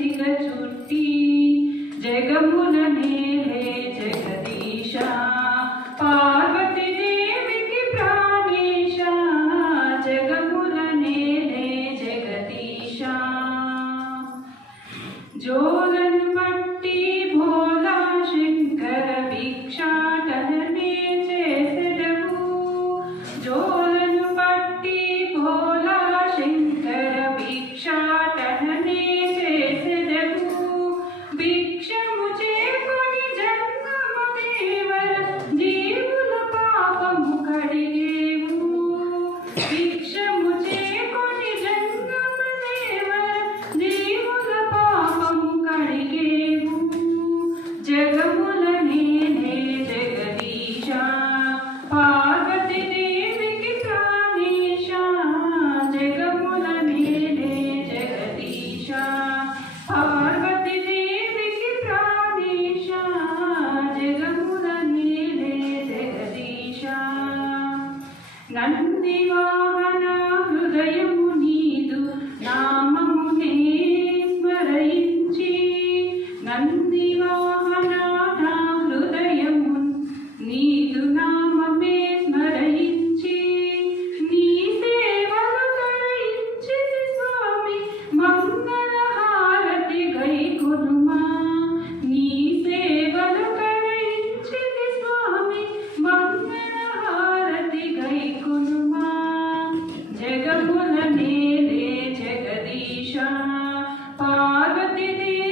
తులసిగ చుట్టి జగముల నేలే జగదీశ పార్వతీదేవికి ప్రాణేశ జగముల నేలే జగదీశ జోలను పట్టి భోలా శంకర భిక్షాటననే చేసెదవు జోలను పట్టి భోలా శంకర భిక్షాటననే చేసెదవు భిక్షము చేకొని జంగమ దేవర జీవుల పాపము కడిగేవు భిక్షము చేకొని జంగమ దేవర జీవుల పాపము కడిగేవు జగముల నేనే జగదీశ పార్వతీదేవికి ప్రాణేశ జగముల నేనే జగదీశ పార్వతీదేవికి ప్రాణేశ జగముల నేనే జగదీశ నంది వాహన హృదయము నీదు నామమునే స్మరించి నంది వాహన నా హృదయము నీదు నామమే స్మరించి నీ సేవలు తరించితి స్వామి మంగళ హారతి గైకొనుమా నీ సేవలు తరించితి స్వామి మంగళ హారతి గైకొనుమా జగముల నేలే జగదీశ పార్వతీదేవి